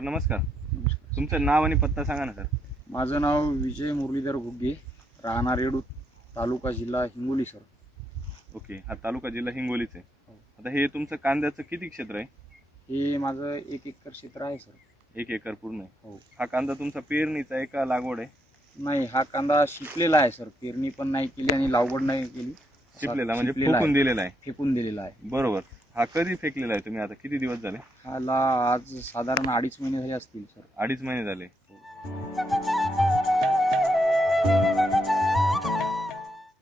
Sir नमस्कार. तुमचं नाव आणि पत्ता सांगा ना सर. माझं नाव विजय मुरलीधर घुग्गे राहणार रेडू तालुका जिल्हा हिंगोली सर. ओके हा तालुका जिल्हा हिंगोलीच आहे. हो. आता हे तुमचं कांद्याचं किती क्षेत्र आहे? हे माझं एक एकर क्षेत्र आहे सर. एक एकर पूर्ण आहे. हो. हा कांदा तुमचा पेरणीचा आहे का लागवड आहे? नाही हा कांदा शिकलेला आहे सर. पेरणी पण नाही केली आणि लागवड नाही केली. असा शिपलेला म्हणजे शिपलेला फुकून. दिलेला आहे. फेकून दिलेला आहे. बरोबर. हा कधी फेकलेला आहे तुम्ही? आता किती दिवस झाले? हाला आज साधारण अडीच महिने झाले असतील सर. अडीच महिने झाले.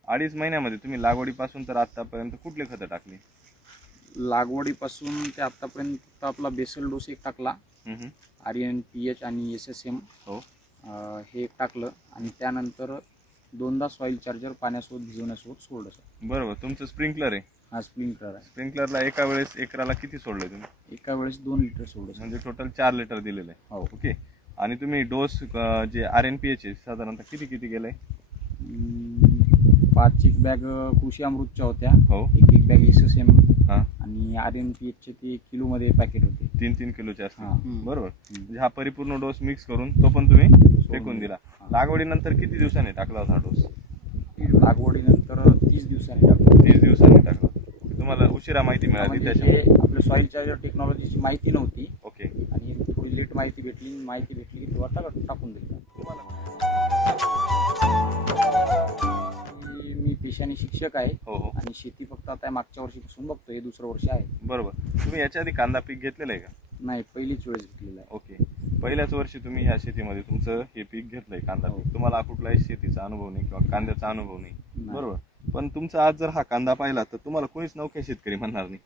अडीच महिन्यामध्ये तुम्ही लागवडीपासून तर आतापर्यंत कुठले खतं टाकली? लागवडीपासून ते आतापर्यंत फक्त आपला बेसल डोस एक टाकला. हम्म. आर एन पी एच आणि एस एस एम. हो. हे एक टाकलं आणि त्यानंतर दोनदा सॉईल चार्जर पाण्यासोबत भिजवण्यासोबत सोडलं सर. बरोबर. तुमचं स्प्रिंकलर आहे. हा स्प्रिंकलर आहे. स्प्रिंकलरला एका वेळेस एकराला किती सोडलंय तुम्ही? एका वेळेस दोन लिटर सोडलं म्हणजे टोटल चार लिटर दिलेलं आहे. हो. ओके. आणि तुम्ही डोस अं, जे आर एन पी एच आहे साधारणतः किती किती गेलंय? पाच एक बॅग कृषी अमृतच्या होत्या. हो. एक एक बॅग एस एस एम हा. आणि आर एन पी एचचे ते किलोमध्ये पॅकेट होते. तीन तीन किलोचे हा. असतील बरोबर. म्हणजे हा परिपूर्ण डोस मिक्स करून तो पण तुम्ही फेकून दिला. हा. लागवडीनंतर किती दिवसांनी टाकला होता हा डोस लागवडीनंतर तीस दिवसांनी टाकलं. तीस दिवसांनी टाकला. तुम्हाला उशिरा माहिती मिळाली म्हणजे त्याच्यामुळे. ते आपलं सॉईल चार्जर टेक्नॉलॉजीची माहिती नव्हती ओके. आणि थोडी लेट माहिती भेटली माहिती भेटली की तेव्हा टाक- टाकून दिली? आणि मी पेशाने शिक्षक आहे हो हो. आणि शेती फक्त आता मागच्या वर्षीपासून बघतो हे दुसरं वर्ष आहे. बरोबर. तुम्ही याच्या आधी कांदा पीक घेतलेलं आहे का? नाही पहिलीच वेळेस घेतलेलं आहे. ओके. पहिल्याच वर्षी तुम्ही ह्या शेतीमध्ये तुमचं हे पीक घेतलंय कांदा पीक. तुम्हाला कुठलाही शेतीचा अनुभव नाही किंवा कांद्याचा अनुभव नाही. बरोबर. पण तुमचा आज जर हा कांदा पाहिला तर तुम्हाला कोणीच नौके शेतकरी म्हणणार नाही.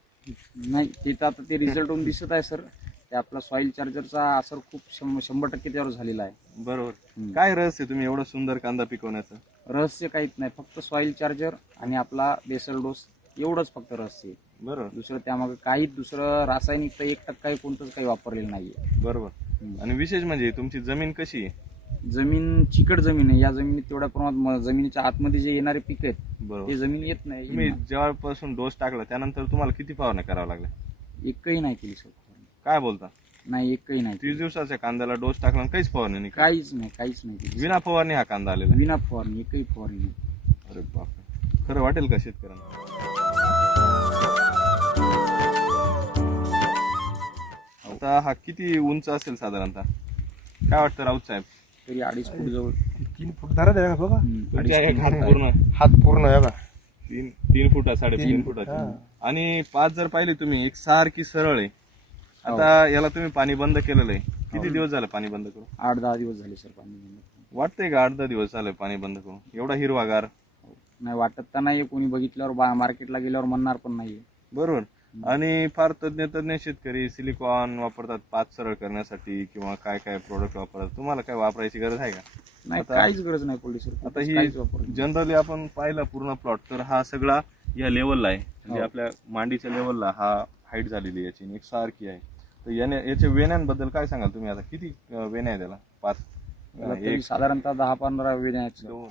नाही ते तर आता ते रिझल्ट होऊन दिसत आहे सर ते आपला सॉईल चार्जरचा असर खूप शं- शंभर टक्के त्यावर झालेला आहे. बरोबर. हम्म. काय रहस्य तुम्ही एवढं सुंदर कांदा पिकवण्याचं? रहस्य काहीच नाही फक्त सॉईल चार्जर आणि आपला बेसल डोस एवढंच फक्त रहस्य आहे. बरोबर. दुसरं त्यामागे काही दुसरं रासायनिक तर एक टक्का कोणतंच काही वापरलेलं नाहीये. बरोबर. हम्म. आणि विशेष म्हणजे तुमची जमीन कशी आहे? जमीन चिकट जमीन आहे. या जमिनीत तेवढ्या प्रमाणात म- जमिनीच्या आतमध्ये जे येणारे पीक आहेत ते बरोबर जमीन येत तुम्ही नाही जेव्हापासून डोस टाकला त्यानंतर तुम्हाला किती फवारण्या करावं लागल्या? एकही नाही केली सर. काय बोलता? नाही एकही नाही केली. तीस दिवसाच्या कांद्याला डोस टाकला आणि काहीच फवारणी नाही. काहीच नाही काहीच नाही केली. विना फवारणी हा कांदा आलेला आहे. विना फवारणी एकही फवारणी नाही. अरे बापरे. खरं वाटेल का शेतकऱ्यांना? आता हा किती उंच असेल साधारणतः? काय वाटतं राऊत साहेब? तरी अडीच फूट जवळ. तीन फूट धरत आहे का बघा तुमच्या एक हात. पूर्ण हात पूर्ण आहे बघा. तीन तीन फुटा साडेतीन फुटाची. हा. आणि पाच जर पाहिली तुम्ही एक सारखी सरळ आहे. आता याला तुम्ही पाणी बंद केलेलं आहे. किती दिवस झालं पाणी बंद करून आठ दहा दिवस झाले सर पाणी बंद. वाटतंय का आठ दहा दिवस झालं पाणी बंद करून? एवढा हिरवागार? नाही वाटत तर नाही कोणी बघितल्यावर मार्केटला गेल्यावर म्हणणार पण नाही बरोबर. आणि फार तज्ञ तज्ञ शेतकरी सिलिकॉन वापरतात पाच सरळ करण्यासाठी किंवा काय काय प्रोडक्ट वापरतात. तुम्हाला काय वापरायची गरज आहे का? नाही आता- काहीच गरज नाही पडली सर आता ही काहीच वापर नाही. जनरली आपण पाहिला पूर्ण प्लॉट तर हा सगळा या लेवलला आहे. म्हणजे हो. आपल्या मांडीच्या लेवलला हा हाईट झालेली आहे याची आणि एक सारखी आहे. तर याने याच्या वेण्यांबद्दल काय सांगाल तुम्ही आता? किती अं, वेण्या आहे त्याला? पाच त्याला अं, तरी एक साधारणतः दहा पंधरा वेळाचं दोन.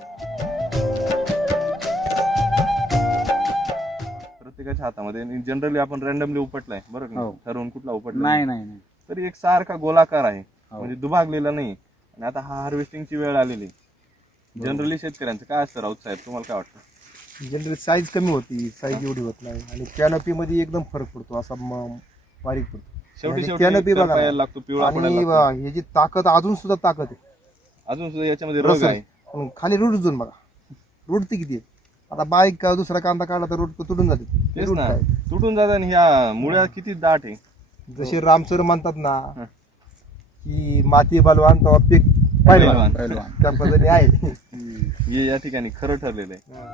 प्रत्येकाच्या हातामध्ये. जनरली आपण रँडमली उपटलाय बरं का? हो. ठरवून कुठला उपटला नाही नाही. नाही तरी एक सारखा गोलाकार आहे. हो. म्हणजे दुभागलेला नाही आणि आता हा हार्वेस्टिंगची वेळ आलेली जनरली शेतकऱ्यांचं काय असतं राऊत साहेब? तुम्हाला काय वाटतं? जनरली साईज कमी होती साईज एवढी होत नाही. आणि कॅनपी मध्ये एकदम फरक पडतो असा म- बारीक पडतो. शेवटी आणि शेवटी canopy बघा ना. करपायला लागतो पिवळा आणि लागतो. ह्याची ताकद अजून सुद्धा ताकद आहे. अजून सुद्धा याच्यामध्ये रग रस आहे खाली रूट जाऊन बघा. रूट ती किती आहे? आता बाईक का दुसरा कांदा काढला तर रूट तुटून जाते. ते तेच काय? तुटून जातात आणि ह्या मुळ्या किती दाट आहे. जसे रामसर म्हणतात ना हं. की माती बलवान तेव्हा पीक पहिलवान. पहिलवान. पहिलवान. त्या पद्धतीने आहे. हे या ठिकाणी खरं ठरलेलं आहे.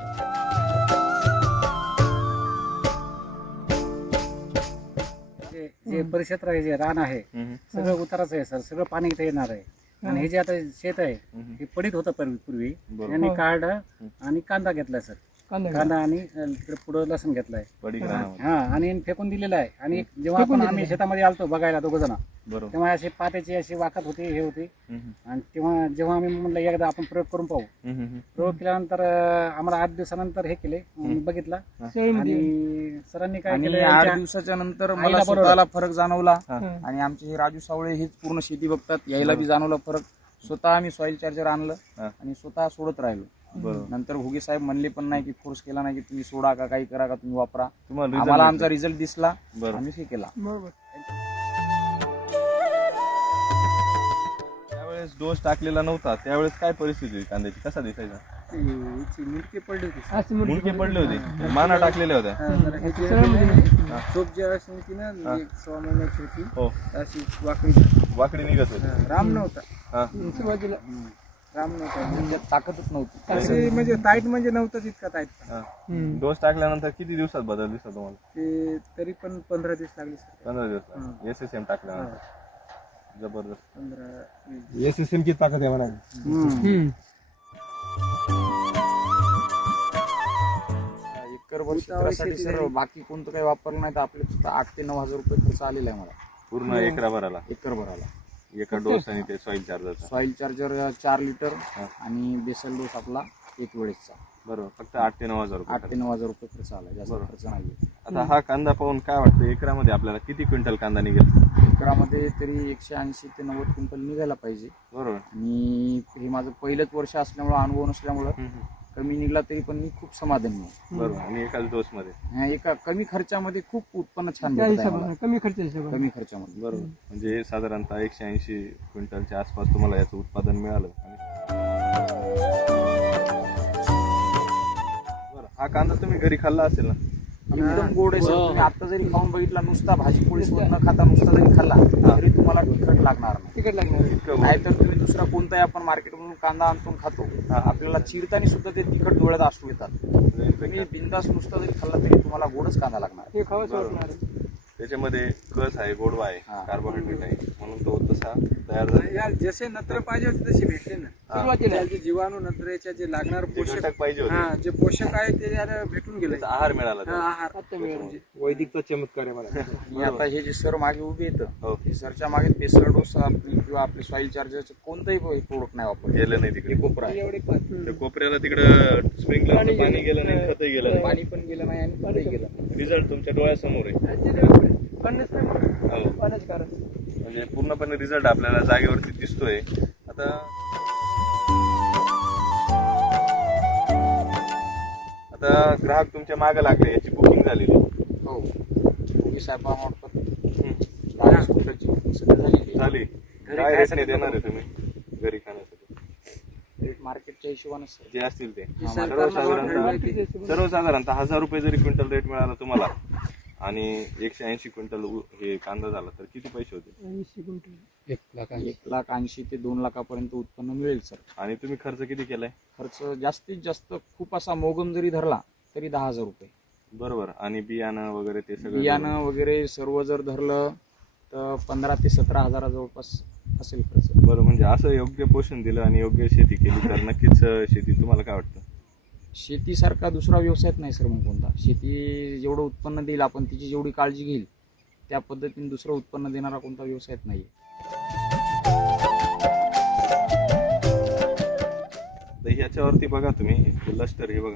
जे जे परिक्षेत्र आहे जे रान आहे हम्म. सगळं उताराचं आहे सर. सगळं पाणी इथे येणार आहे. आणि हे जे आता शेत आहे. हे पडीत होतं पूर्वी. यांनी काढलं आणि कांदा घेतला सर कांदा आणि अं, तिकडे पुढं लसूण घेतलाय. पडीक रानामध्ये हा आणि फेकून दिलेला आहे. आणि जेव्हा आपण आम्ही शेतामध्ये आलतो बघायला दोघ जण बरोबर. तेव्हा असे पात्याचे असे वाकत होते हे होते. हम्म, आणि तेव्हा जेव्हा आम्ही म्हणलं एकदा आपण प्रयोग करून पाहू. हम्म, हम्म, प्रयोग केल्यानंतर अं, आम्हाला आठ दिवसानंतर हे केले. हम्म. बघितला. हा. आणि सरांनी काय आणि केलं आठ यांच्या- दिवसाच्या नंतर आईला मला. स्वतःला फरक जाणवला. हा. आणि आमचे हे राजू सावळे हेच पूर्ण शेती बघतात. यायला बी जाणवला फरक. स्वतः आम्ही सॉइल चार्जर आणलं हा. आणि स्वतः सोडत राहिलो. बरोबर. नंतर हुगे साहेब म्हणले पण नाही की फोर्स केला नाही की तुम्ही सोडा का काही करा का तुम्ही वापरा. तुम्हाला result आम्हाला? आमचा रिझल्ट दिसला आम्ही हे केला. त्यावेळेस डोस टाकलेला नव्हता. त्यावेळेस काय परिस्थिती होती कांद्याची? कसा दिसायचा? मुडके पडले होते मुंडके पडले होते. माना टाकलेल्या होत्या. झोप ज्यावेळेस होती ना हा. एक सहा महिन्याची होती. हो. अशी वाकडी. वाकडी निघत होती. राम नव्हता. हा. सुरुवातीला. राम नव्हता त्यात ताकदच नव्हती. म्हणजे टाईट म्हणजे नव्हतं तितका टाईट हा. डोस टाकल्यानंतर किती दिवसात बदल दिसला तुम्हाला? ते तरी पण पंधरा दिवस लागले सर. पंधरा दिवस एस एस एम टाकल्यानंतर. जबरदस्त. पंधरा वीस. एस एस एम ची ताकद आहे म्हणा क्षेत्रासाठी सर बाकी कोणतं काही वापरलं नाही तर आपले फक्त आठ ते नऊ हजार रुपये खर्च आलेला आहे मला. पूर्ण एकरा भराला एकर भराला एका डोस आणि ते सॉइल चार्जरचा सॉइल चार्जर चार लिटर. आणि बेसल डोस आपला एक वेळेसचा. बरोबर फक्त आठ ते नऊ हजार आठ ते रुपये नऊ हजार रुपये खर्च आला जास्त. खर्च नाही आता हा कांदा पाहून काय वाटतं एकरामध्ये आपल्याला किती क्विंटल कांदा निघेल? एकरामध्ये तरी एकशे ऐंशी ते नव्वद क्विंटल निघायला पाहिजे. बरोबर. आणि हे माझं पहिलंच वर्ष असल्यामुळं अनुभव नसल्यामुळं कमी निघला तरी पण मी खूप समाधानी आहे. बरोबर. आणि डोस मध्ये? एका कमी खर्चामध्ये खूप उत्पन्न छान भेटत आहे मला. कमी खर्च कमी खर्चामध्ये बरोबर. म्हणजे साधारणतः एकशे ऐंशी क्विंटलच्या आसपास तुम्हाला याचं उत्पादन मिळालं. आणि बरं हा कांदा तुम्ही घरी खाल्ला असेल ना? एकदम गोड आहे सर. तुम्ही आता जरी खाऊन बघितला नुसता भाजी पोळी न खाता नुसता जरी खाल्ला तरी तुम्हाला तिखट लागणार नाही. तिकट लागणार. नाहीतर तुम्ही दुसरा कोणताही आपण मार्केटमधून कांदा आणतो आणि खातो आपल्याला चिरताना सुद्धा ते तिखट डोळ्यात असू येतात. तुम्ही बिंदास नुसता जरी खाल्ला तरी तुम्हाला गोडच कांदा लागणार. हे खावंच त्याच्यामध्ये कस आहे गोडवा आहे हा. कार्बोहायड्रेट आहे म्हणून तो तसा तयार झाला. जसे नत्र पाहिजे होते तसे भेटले ना. सुरुवातीला. त्याचे जीवाणू नत्रेच्या जे लागणार जे पोषक पाहिजे होते. हा जे पोषक आहे ते भेटून गेले. आहार मिळाला. आहार. म्हणजे वैदिकचा चमत्कार आहे मला. आता हे जे सर मागे उभे येतं हो. हे सरच्या मागे बेसर डोस आपली किंवा आपले सॉइल चार्जरचे कोणतंही प्रोडक्ट नाही वापरले गेलं नाही तिकडे. हे कोपरा कोपऱ्याला तिकडं स्प्रिंकलर पाणी गेलं. नाही खतही गेलं नाही. पाणी पण गेलं नाही आणि खतही गेलं नाही. रिझल्ट तुमच्या डोळ्यासमोर आहे. पन्नास हो. कारण. म्हणजे पूर्णपणे रिझल्ट आपल्याला जागेवरती दिसतोय. आता आता ग्राहक तुमच्या मागे लागले याची बुकिंग झालेली. हो. योगी झालेली झाली. काय देणार आहे तुम्ही? घरी खाण्यासाठी. मार्केटच्या हिशोबाने सर. जे असतील ते. सरकारला सर्वसाधारणतः हजार रुपये जरी क्विंटल रेट मिळाला तुम्हाला आणि एकशे ऐंशी क्विंटल उ- हे कांदा झाला तर किती पैसे होते ऐंशी क्विंटल. एक लाख ऐंशी. ते दोन लाखापर्यंत उत्पन्न मिळेल सर. आणि तुम्ही खर्च किती केलाय? खर्च जास्तीत जास्त खूप असा मोगम जरी धरला तरी दहा हजार रुपये. बरोबर. आणि बियाणं वगैरे ते सगळं बियाणं वगैरे सर्व जर धरलं तर पंधरा ते सतरा हजारा जवळपास असेल खर्च बरं म्हणजे असं योग्य पोषण दिलं आणि योग्य शेती केली तर नक्कीच अं, शेती तुम्हाला काय वाटतं? शेतीसारखा दुसरा व्यवसायच नाही सर मग कोणता. शेती जेवढं उत्पन्न देईल आपण तिची जेवढी काळजी घेईल त्या पद्धतीने दुसरं उत्पन्न देणारा कोणता व्यवसायच नाही तर ह्याच्यावरती बघा तुम्ही लष्टर हे बघा.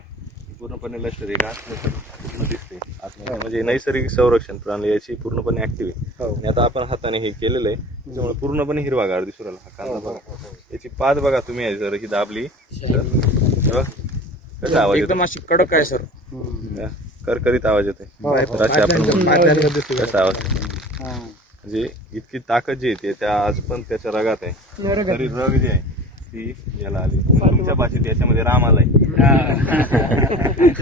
पूर्णपणे आहे घास पूर्ण दिसते. आतमध्ये. म्हणजे नैसर्गिक संरक्षण प्रणाली याची पूर्णपणे ऍक्टिव्ह आहे. आणि आता आपण हाताने हे केलेलं आहे. त्याच्यामुळे पूर्णपणे हिरवागार दिसू राहिला हा कांदा बघा. याची पात बघा तुम्ही आहे जर ही दाबली. तर हे कसा आवाज येतो एकदम अशी कडक आहे सर. हा, करकरीत आवाज येतोय. तर अशी आपण कसा आवाज म्हणजे इतकी ताकद जी येते त्या आज पण त्याच्या रगात आहे. तरी रग जी आहे ती याला आली. तुमच्या भाषेत याच्यामध्ये राम आलाय.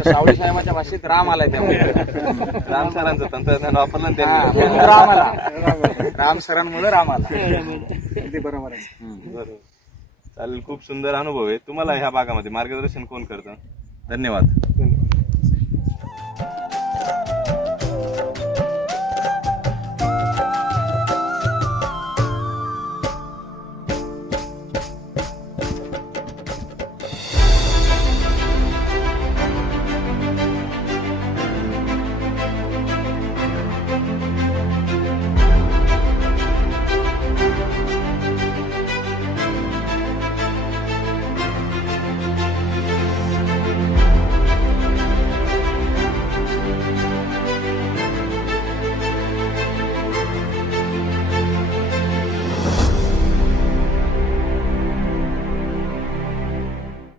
सावळी साहेबाच्या भाषेत राम आलाय त्यामुळे. राम सरांचं तंत्रज्ञान वापरलं हा, त्यांनी राम आला. राम सरांमुळे राम आला. ते बरोबर आहे. बरोबर चालेल खूप सुंदर अनुभव आहे. तुम्हाला ह्या भागामध्ये मार्गदर्शन कोण करतं? धन्यवाद.